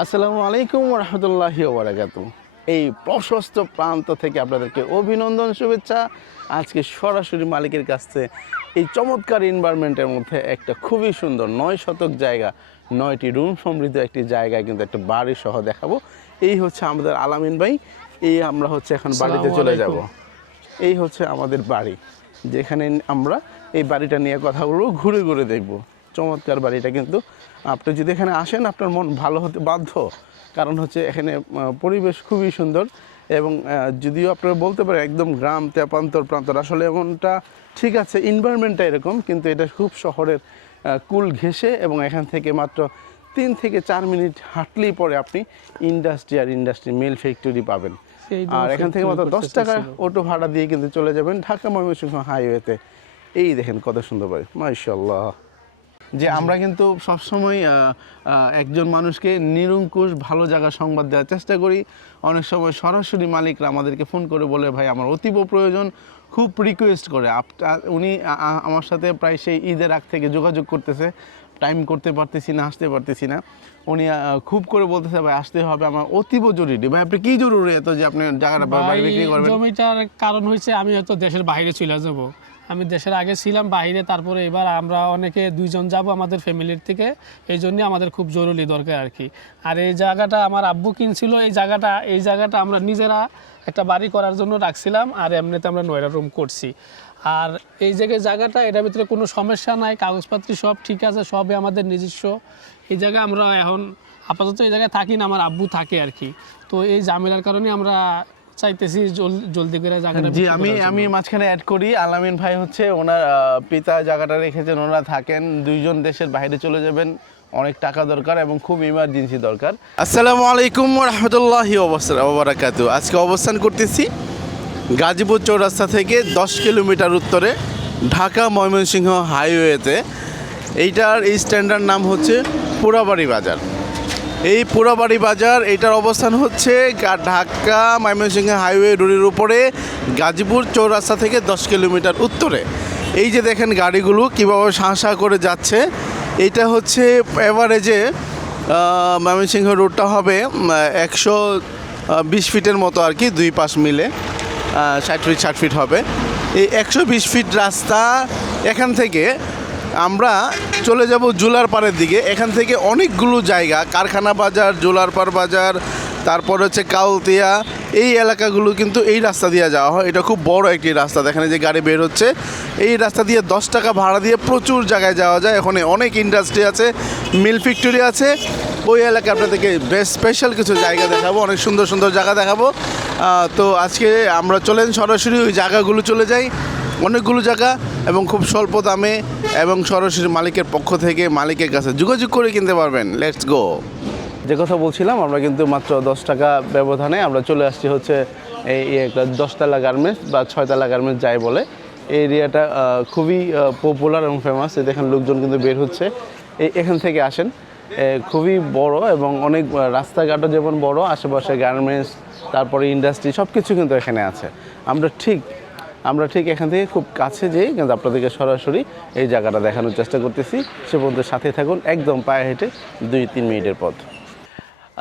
আসসালামু আলাইকুম রহমতুল্লাহি ওয়া বারাকাতুহু। এই প্রশস্ত প্রান্ত থেকে আপনাদেরকে অভিনন্দন, শুভেচ্ছা। আজকে সরাসরি মালিকের কাছ থেকে এই চমৎকার এনভায়রনমেন্টের মধ্যে একটা খুবই সুন্দর 9 শতক জায়গা, 9টি রুম সমৃদ্ধ একটি জায়গায় কিন্তু একটা বাড়ি সহ দেখাবো। এই হচ্ছে আমাদের আলামিন ভাই। এই আমরা হচ্ছে এখন বাড়িতে চলে যাব। এই হচ্ছে আমাদের বাড়ি, যেখানে আমরা এই বাড়িটা নিয়ে কথা বলবো, ঘুরে ঘুরে দেখব। চমৎকার বাড়িটা, কিন্তু আপনি যদি এখানে আসেন আপনার মন ভালো হতে বাধ্য। কারণ হচ্ছে এখানে পরিবেশ খুবই সুন্দর এবং যদিও আপনারা বলতে পারেন একদম গ্রাম তেপান্তর প্রান্তর, আসলে এমনটা ঠিক আছে, এনভায়রনমেন্টটা এরকম, কিন্তু এটা খুব শহরের কুল ঘেঁষে এবং এখান থেকে মাত্র 3 থেকে 4 মিনিট হাঁটলেই পরে আপনি ইন্ডাস্ট্রি মিল ফ্যাক্টরি পাবেন। আর এখান থেকে মাত্র 10 টাকা অটো ভাড়া দিয়ে কিন্তু চলে যাবেন ঢাকা ময়মনসিংহ হাইওয়েতে। এই দেখেন কত সুন্দর বাড়ি, মাশাআল্লাহ। যে আমরা কিন্তু সবসময় একজন মানুষকে নিরঙ্কুশ ভালো জায়গার সংবাদ দেওয়ার চেষ্টা করি। অনেক সময় সরাসরি মালিকরা আমাদেরকে ফোন করে বলে, ভাই আমার অতীব প্রয়োজন, খুব রিকোয়েস্ট করে। উনি আমার সাথে প্রায় সেই ঈদের আগ থেকে যোগাযোগ করতেছে, টাইম করতে পারতেছি না, আসতে পারতেছি না। উনি খুব করে বলতেছে, ভাই আসতে হবে, আমার অতীব জরুরি। ভাই আপনি কি জরুরি এত যে আপনি জায়গাটা বাড়ি বিক্রি করবেন? জমিটার কারণ হচ্ছে আমি হয়তো দেশের বাইরে চলে যাব। আমি দেশের আগে ছিলাম বাইরে, তারপরে এবার আমরা অনেকে 2 জন যাব আমাদের ফ্যামিলির থেকে। এই জন্য আমাদের খুব জরুরি দরকার আর কি। আর এই জায়গাটা আমার আব্বু কিনছিল, এই জায়গাটা আমরা নিজেরা একটা বাড়ি করার জন্য রাখছিলাম, আর এমনিতে আমরা 9টা রুম করছি। আর এই জায়গাটা এটার ভিতরে কোনো সমস্যা নাই, কাগজপত্র সব ঠিক আছে, সবই আমাদের নিজস্ব। এই জায়গায় আমরা এখন আপাতত এই জায়গায় থাকি না, আমার আব্বু থাকে আর কি। তো এই ঝামেলার কারণে আমরা চাইতেছি জলদি করে জায়গাটা। জি, আমি মাঝখানে অ্যাড করি, আলামিন ভাই হচ্ছে ওনার পিতা জায়গাটা রেখেছেন, ওনারা থাকেন, 2 জন দেশের বাইরে চলে যাবেন, অনেক টাকা দরকার এবং খুব ইমার্জেন্সি দরকার। আসসালামু আলাইকুম রহমতুল্লাহি ওয়া বারাকাতুহু। আজকে অবস্থান করতেছি গাজীপুর চৌরাস্তা থেকে 10 কিলোমিটার উত্তরে ঢাকা ময়মনসিংহ হাইওয়েতে। এইটার এই স্ট্যান্ডার্ড নাম হচ্ছে পোড়াবাড়ি বাজার। এই পোড়াবাড়ি বাজার, এটার অবস্থান হচ্ছে ঢাকা ময়মনসিংহ হাইওয়ে রোডের উপরে গাজীপুর চৌরাস্তা থেকে 10 কিলোমিটার উত্তরে। এই যে দেখেন গাড়িগুলো কীভাবে শাঁসা করে যাচ্ছে, এইটা হচ্ছে এভারেজে ময়মনসিংহ রোডটা হবে 120 ফিটের মতো আর কি, 2 পাশ মিলে 60 ফিট হবে। এই 120 ফিট রাস্তা, এখান থেকে আমরা চলে যাব জুলার পাড়ের দিকে। এখান থেকে অনেকগুলো জায়গা, কারখানা বাজার, জুলারপাড় বাজার, তারপর হচ্ছে কাউতিয়া, এই এলাকাগুলো কিন্তু এই রাস্তা দিয়ে যাওয়া হয়। এটা খুব বড় একটি রাস্তা, দেখেন যে গাড়ি বের হচ্ছে। এই রাস্তা দিয়ে 10 টাকা ভাড়া দিয়ে প্রচুর জায়গায় যাওয়া যায়। ওখানে অনেক ইন্ডাস্ট্রি আছে, মিল ফ্যাক্টরি আছে। ওই এলাকায় আপনাদেরকে বেশ স্পেশাল কিছু জায়গা দেখাবো, অনেক সুন্দর সুন্দর জায়গা দেখাবো। তো আজকে আমরা চলেন সরাসরি ওই জায়গাগুলো চলে যাই। অনেকগুলো জায়গা এবং খুব স্বল্প দামে এবং সরাসরি মালিকের পক্ষ থেকে মালিকের কাছে যোগাযোগ করে কিনতে পারবেন। Let's go. যে কথা বলছিলাম, আমরা কিন্তু মাত্র 10 টাকা ব্যবধানে আমরা চলে আসছি হচ্ছে এই একটা 10 তলা গার্মেন্টস বা 6 তলা গার্মেন্টস যাই বলে। এই এরিয়াটা খুবই পপুলার এবং ফেমাস। দেখেন লোকজন কিন্তু বের হচ্ছে, এখান থেকে আসেন। খুবই বড় এবং অনেক রাস্তাঘাটও যেমন বড়, আশেপাশে গার্মেন্টস, তারপরে ইন্ডাস্ট্রি সব কিছু কিন্তু এখানে আছে। আমরা ঠিক এখান থেকে খুব কাছে যেয়ে কিন্তু আপনাদেরকে সরাসরি এই জায়গাটা দেখানোর চেষ্টা করতেছি। সে পর্যন্ত সাথে থাকুন, একদম পায়ে হেঁটে 2-3 মিনিটের পথ।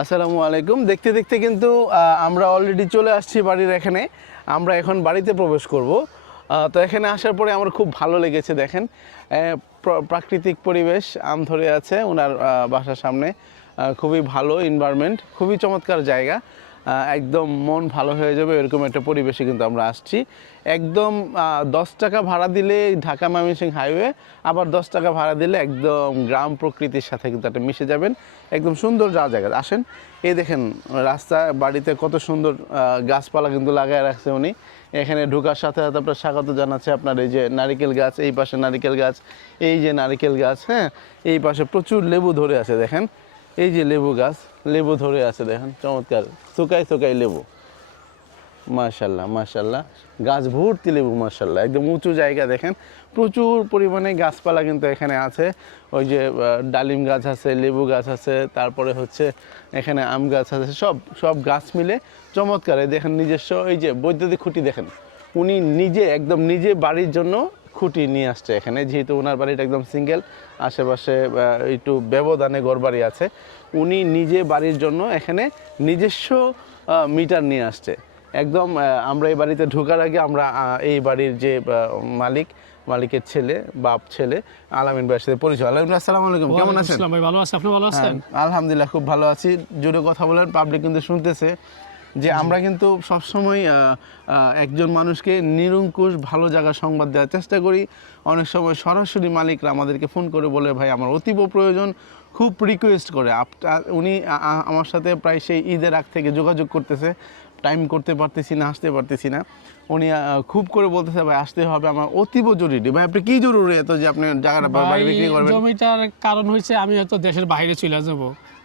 আসসালামু আলাইকুম। দেখতে দেখতে কিন্তু আমরা অলরেডি চলে আসছি বাড়ির এখানে। আমরা এখন বাড়িতে প্রবেশ করব। তো এখানে আসার পরে আমার খুব ভালো লেগেছে। দেখেন প্রাকৃতিক পরিবেশ, আম ধরে আছে ওনার বাসার সামনে। খুবই ভালো এনভায়রনমেন্ট, খুবই চমৎকার জায়গা। একদম মন ভালো হয়ে যাবে এরকম একটা পরিবেশে কিন্তু আমরা আসছি। একদম 10 টাকা ভাড়া দিলে ঢাকা ময়মনসিংহ হাইওয়ে, আবার 10 টাকা ভাড়া দিলে একদম গ্রাম প্রকৃতির সাথে কিন্তু একটা মিশে যাবেন। একদম সুন্দর জায়গা। আসেন, এই দেখেন রাস্তা, বাড়িতে কত সুন্দর গাছপালা কিন্তু লাগায় রাখছে উনি। এখানে ঢোকার সাথে সাথে আপনার স্বাগত জানাচ্ছে আপনার এই যে নারিকেল গাছ, এই পাশে নারিকেল গাছ, এই যে নারিকেল গাছ, হ্যাঁ, এই পাশে প্রচুর লেবু ধরে আছে। দেখেন এই যে লেবু গাছ, লেবু ধরে আছে, দেখেন চমৎকার, থোকায় লেবু, মাশাল্লাহ মাশাল্লাহ, গাছ ভর্তি লেবু, মাশাল্লাহ। একদম উঁচু জায়গা, দেখেন প্রচুর পরিমাণে গাছপালা কিন্তু এখানে আছে। ওই যে ডালিম গাছ আছে, লেবু গাছ আছে, তারপরে হচ্ছে এখানে আম গাছ আছে, সব গাছ মিলে চমৎকার। দেখেন নিজস্ব এই যে বৈদ্যুতিক খুঁটি, দেখেন উনি নিজে একদম নিজে বাড়ির জন্য খুঁটি নিয়ে আসছে এখানে, যেহেতু ওনার বাড়িটা একদম সিঙ্গেল, আশেপাশে একটু ব্যবধানে ঘরবাড়ি আছে। উনি নিজে বাড়ির জন্য এখানে নিজস্ব মিটার নিয়ে আসছে একদম। আমরা এই বাড়িতে ঢোকার আগে আমরা এই বাড়ির যে মালিকের ছেলে আলামিন ভাইয়ের সাথে পরিচয়। আলামিন ভাই, আসসালামু আলাইকুম, কেমন আছেন? ভাই ভালো আছি, আপনি ভালো আছেন? আলহামদুলিল্লাহ, খুব ভালো আছি। জোরে কথা বলেন, পাবলিক কিন্তু শুনতেছে। যে আমরা কিন্তু সবসময় একজন মানুষকে নিরঙ্কুশ ভালো জায়গার সংবাদ দেওয়ার চেষ্টা করি। অনেক সময় সরাসরি মালিকরা আমাদেরকে ফোন করে বলে, ভাই আমার অতীব প্রয়োজন, খুব রিকোয়েস্ট করে। উনি আমার সাথে প্রায় সেই ঈদের আগ থেকে যোগাযোগ করতেছে, টাইম করতে পারতেছি না, আসতে পারতেছি না। উনি খুব করে বলতেছে, ভাই আসতে হবে, আমার অতীব জরুরি। ভাই আপনি কি জরুরি এত যে আপনি জায়গাটা বাড়ি বিক্রি করবেন? জমিটার কারণ হয়েছে আমি হয়তো দেশের বাইরে চলে যাব।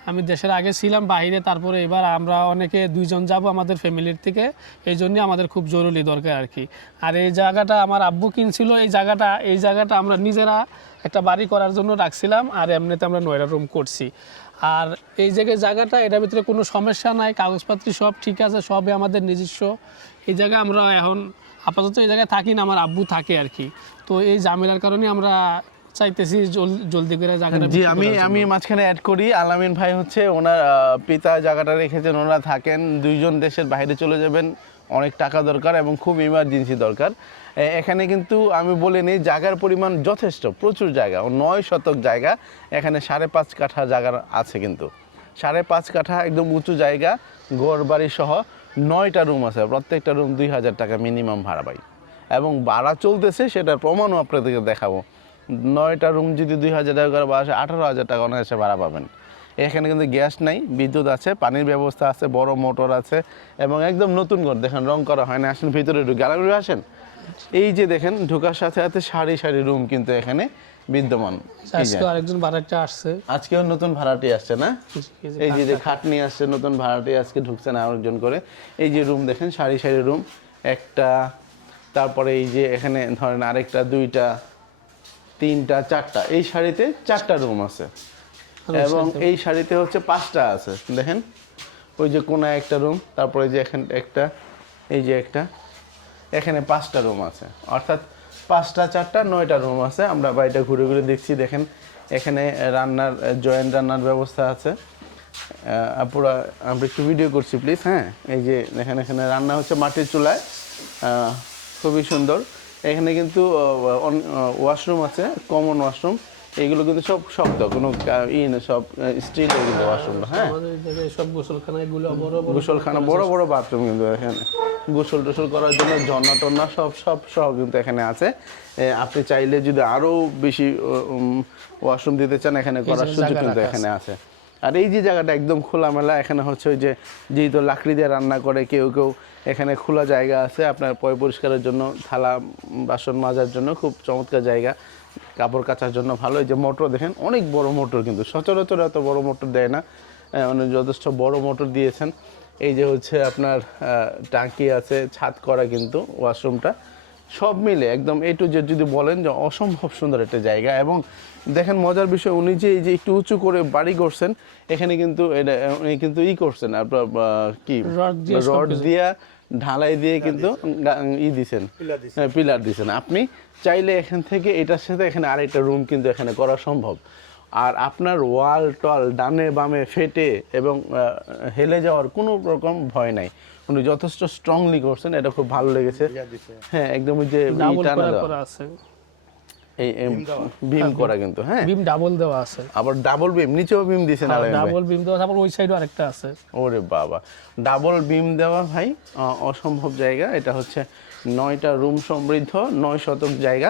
আমি দেশের আগে ছিলাম বাইরে, তারপরে এবার আমরা অনেকে দুইজন যাব আমাদের ফ্যামিলির থেকে, এই জন্যই আমাদের খুব জরুরি দরকার আর কি। আর এই জায়গাটা আমার আব্বু কিনছিল, এই জায়গাটা আমরা নিজেরা একটা বাড়ি করার জন্য রাখছিলাম, আর এমনিতে আমরা 9টা রুম করছি। আর এই জায়গাটা এটার ভিতরে কোনো সমস্যা নাই, কাগজপত্র সব ঠিক আছে, সবই আমাদের নিজস্ব। এই জায়গায় আমরা এখন আপাতত এই জায়গায় থাকি না, আমার আব্বু থাকে আর কি। তো এই ঝামেলার কারণে আমরা চাইতেছি জলদি করে জায়গাটা। জি, আমি মাঝখানে অ্যাড করি। আলামিন ভাই হচ্ছে ওনার পিতা জায়গাটা রেখেছেন, ওনারা থাকেন, দুইজন দেশের বাইরে চলে যাবেন, অনেক টাকা দরকার এবং খুব ইমার্জেন্সি দরকার। এখানে কিন্তু আমি বলে নিই, জায়গার পরিমাণ যথেষ্ট, প্রচুর জায়গা, 9 শতক জায়গা। এখানে 5.5 কাঠা জায়গা আছে, কিন্তু 5.5 কাঠা একদম উঁচু জায়গা, ঘর বাড়ি সহ 9টা রুম আছে। প্রত্যেকটা রুম 2000 টাকা মিনিমাম ভাড়া পাই, এবং ভাড়া চলতেছে, সেটার প্রমাণও আপনাদেরকে দেখাবো। 9টা রুম যদি 2000 টাকা করে ভাড়া আসে, 18,000 টাকা অনায়াসে ভাড়া পাবেন। এখানে কিন্তু গ্যাস নাই, বিদ্যুৎ আছে, পানির ব্যবস্থা আছে, বড় মোটর আছে, এবং একদম নতুন ঘর। দেখেন রং করা হয় না। আসেন ভিতরে ঢুকে, গ্যালারি আসেন। এই যে দেখেন, ঢোকার সাথে সাথে সারি সারি রুম কিন্তু এখানে বিদ্যমান। আরেকজন ভাড়াটা আসছে, আজকেও নতুন ভাড়াটি আসছে না? এই যে খাট নিয়ে আসছে নতুন ভাড়াটি, আজকে ঢুকছে না আরেকজন করে। এই যে রুম দেখেন, সারি সারি রুম, একটা, তারপরে এই যে এখানে ধরেন আরেকটা, 2টা, 3টা, 4টা, এই সারিতে 4টা রুম আছে, এবং এই সারিতে হচ্ছে 5টা আছে। দেখেন ওই যে কোনায় একটা রুম, তারপরে যে এখানে একটা, এই যে একটা, এখানে 5টা রুম আছে, অর্থাৎ 5টা, 4টা, 9টা রুম আছে। আমরা বাড়িটা ঘুরে ঘুরে দেখছি। দেখেন এখানে রান্নার, জয়েন্ট রান্নার ব্যবস্থা আছে। পুরো আমরা একটু ভিডিও করছি প্লিজ। হ্যাঁ, এই যে দেখেন, এখানে রান্না হচ্ছে মাটির চুলায়, খুবই সুন্দর। এখানে কিন্তু ওয়াশরুম আছে, কমন ওয়াশরুম। এইগুলো কিন্তু সব শক্ত, কোনো সব স্টিল, এগুলো ওয়াশরুমটা। হ্যাঁ, সব গোসলখানা, বড় বড় বাথরুম কিন্তু এখানে, গোসল টোসল করার জন্য ঝর্ণা টর্না সব সহ কিন্তু এখানে আছে। আপনি চাইলে যদি আরও বেশি ওয়াশরুম দিতে চান, এখানে করার সুযোগ কিন্তু এখানে আছে। আর এই যে জায়গাটা একদম খোলামেলা, এখানে হচ্ছে ওই যে যেহেতু লাকড়ি দিয়ে রান্না করে কেউ এখানে খোলা জায়গা আছে আপনার পয় পরিষ্কারের জন্য, থালা বাসন মাজার জন্য খুব চমৎকার জায়গা, কাপড় কাচার জন্য ভালো। এই যে মোটর দেখেন, অনেক বড় মোটর, কিন্তু সচরাচর এত বড় মোটর দেয় না, মানে যথেষ্ট বড় মোটর দিয়েছেন। এই যে হচ্ছে আপনার টাঙ্কি আছে, ছাদ করা কিন্তু ওয়াশরুমটা, সব মিলে একদম A to Z যদি বলেন যে অসম্ভব সুন্দর একটা জায়গা। এবং দেখেন মজার বিষয়, উনি যে এই যে একটু উঁচু করে বাড়ি করছেন, এখানে কিন্তু উনি কিন্তু করছেন আপনার কি রড দিয়া ঢালাই দিয়ে কিন্তু দিছেন, পিলার দিছেন। আপনি চাইলে এখান থেকে এটার সাথে এখানে আরেকটা রুম কিন্তু এখানে করা সম্ভব। আর আপনার ওয়াল টল ডানে বামে ফেটে এবং হেলে যাওয়ার কোনো রকম ভয় নাই। উনি যথেষ্ট স্ট্রংলি করছেন, এটা খুব ভালো লেগেছে। হ্যাঁ, একদম ওই যে এই বিম করা কিন্তু, হ্যাঁ বিম ডাবল দেওয়া আছে, আবার ডাবল বিম নিচেও বিম দিয়েছেন, ডাবল বিম দেওয়া, আবার ওই সাইডও আরেকটা আছে। ওরে বাবা, ডাবল বিম দেওয়া ভাই, অসম্ভব জায়গা। এটা হচ্ছে 9টা রুম সমৃদ্ধ 9 শতক জায়গা।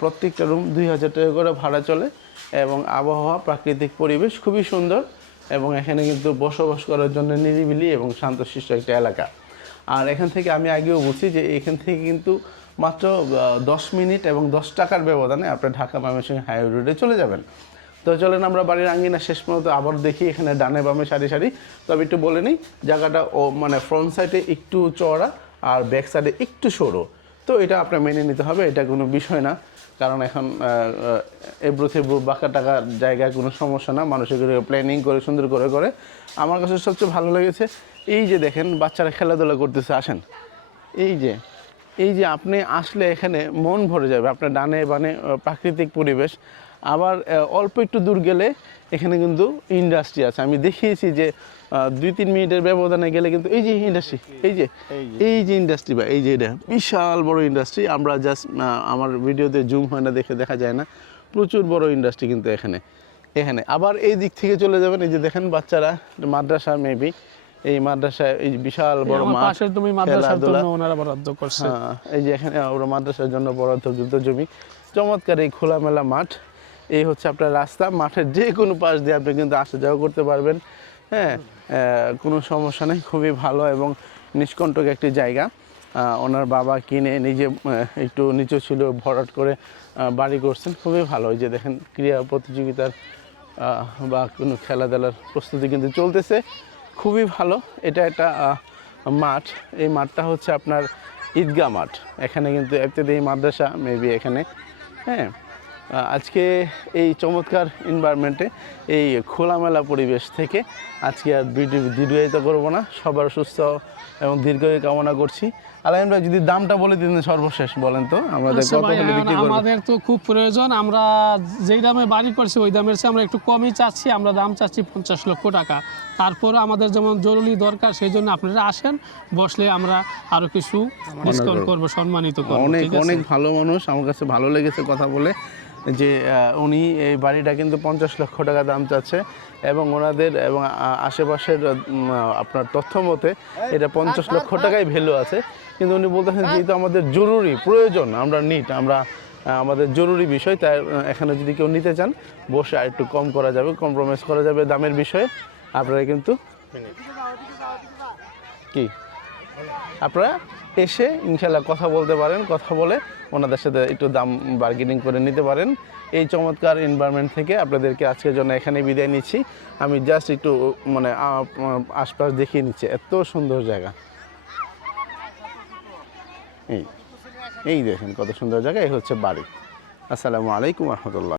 প্রত্যেকটা রুম 2000 টাকা করে ভাড়া চলে, এবং আবহাওয়া, প্রাকৃতিক পরিবেশ খুবই সুন্দর, এবং এখানে কিন্তু বসবাস করার জন্য নিরিবিলি এবং শান্তশিষ্ট একটা এলাকা। আর এখান থেকে আমি আগেও বলছি যে এখান থেকে কিন্তু মাত্র 10 মিনিট এবং 10 টাকার ব্যবধানে আপনি ঢাকা ময়মনসিংহ হাইওয়ে রোডে চলে যাবেন। তো চলেন আমরা বাড়ির আঙ্গিনা শেষ পর্যন্ত আবার দেখি। এখানে ডানে বামে সারি সারি, তবে একটু বলে নিই জায়গাটা মানে ফ্রন্ট সাইডে একটু চওড়া আর ব্যাক সাইডে একটু সরু। তো এটা আপনার মেনে নিতে হবে, এটা কোনো বিষয় না, কারণ এখন এবড়ো থেবড়ো বাঁকা টাকা জায়গায় কোনো সমস্যা না, মানুষের প্ল্যানিং করে সুন্দর করে। আমার কাছে সবচেয়ে ভালো লেগেছে এই যে দেখেন বাচ্চারা খেলাধুলা করতেছে। আসেন, এই যে এই যে আপনি আসলে এখানে মন ভরে যাবে, আপনার ডানে বানে প্রাকৃতিক পরিবেশ। আবার অল্প একটু দূর গেলে এখানে কিন্তু ইন্ডাস্ট্রি আছে। আমি দেখিয়েছি যে 2-3 মিনিটের ব্যবধানে গেলে কিন্তু এই যে ইন্ডাস্ট্রি, এই যে ইন্ডাস্ট্রি বা এই যে এটা বিশাল বড় ইন্ডাস্ট্রি। আমরা জাস্ট আমার ভিডিওতে জুম হয় না দেখে দেখা যায় না, প্রচুর বড় ইন্ডাস্ট্রি কিন্তু এখানে। আবার এই দিক থেকে চলে যাবেন, এই যে দেখেন বাচ্চারা মাদ্রাসা মেবি, এই মাদ্রাসায় এই বিশাল বড় আমার মাঠ, পাশের তুমি মাদ্রাসার জন্য ওনারা বরাদ্দ করছে। হ্যাঁ, এই যে এখানে ওরা মাদ্রাসার জন্য বরাদ্দকৃত জমি, চমৎকার এই খোলামেলা মাঠ। এই হচ্ছে আপনার রাস্তা, মাঠের যে কোনো পাশ দিয়ে আপনি কিন্তু আসা যাওয়া করতে পারবেন। হ্যাঁ, কোনো সমস্যা নেই, খুবই ভালো এবং নিষ্কণ্টক একটি জায়গা। ওনার বাবা কিনে নিজে একটু নিচু ছিল, ভরাট করে বাড়ি করছেন, খুবই ভালো। এই যে দেখেন ক্রীড়া প্রতিযোগিতার বা কোনো খেলাধুলার প্রস্তুতি কিন্তু চলতেছে, খুবই ভালো। এটা একটা মাঠ, এই মাঠটা হচ্ছে আপনার ঈদগাহ মাঠ। এখানে কিন্তু ইবতেদায়ী মাদ্রাসা মেবি এখানে। হ্যাঁ, আজকে এই চমৎকার এনভায়রনমেন্টে, এই খোলামেলা পরিবেশ থেকে আজকে আর দীর্ঘায়িত করবো না, সবার সুস্থ এবং দীর্ঘায়ু কামনা করছি। আলাইম ভাই, যদি দামটা বলে দিন সর্বশেষ, বলেন তো আমাদের আচ্ছা কত ভাই, হলে বিক্রি করবেন? আমাদের তো খুব প্রয়োজন, আমরা যেই দামে বাড়ি করছি ওই দামের চেয়ে আমরা একটু কমই চাচ্ছি। আমরা দাম চাচ্ছি 50 লক্ষ টাকা। তারপর আমাদের যেমন জরুরি দরকার, সেই জন্য আপনারা আসেন, বসলে আমরা আরো কিছু ডিসকাউন্ট করবো, সম্মানিত করবো। অনেক ঠিক আছে? অনেক ভালো মানুষ, আমার কাছে ভালো লেগেছে কথা বলে যে উনি এই বাড়িটা কিন্তু 50 লক্ষ টাকা দাম চাচ্ছে এবং ওনাদের এবং আশেপাশের আপনার তথ্য মতে এটা 50 লক্ষ টাকাই ভ্যালু আছে। কিন্তু উনি বলতেছেন যেহেতু আমাদের জরুরি প্রয়োজন, আমরা আমাদের জরুরি বিষয়, তাই এখানে যদি কেউ নিতে চান বসে আর একটু কম করা যাবে, কম্প্রোমাইজ করা যাবে দামের বিষয়ে। আপনারা কিন্তু আপনারা এসে ইনশাল্লাহ কথা বলতে পারেন, কথা বলে ওনাদের সাথে একটু দাম বার্গেনিং করে নিতে পারেন। এই চমৎকার এনভায়রনমেন্ট থেকে আপনাদেরকে আজকের জন্য এখানে বিদায় নিচ্ছি। আমি জাস্ট একটু মানে আশপাশ দেখিয়ে নিচ্ছি, এত সুন্দর জায়গা। এই দেখেন কত সুন্দর জায়গা, এই হচ্ছে বাড়ি। আসসালামু আলাইকুম রহমতুল্লাহ।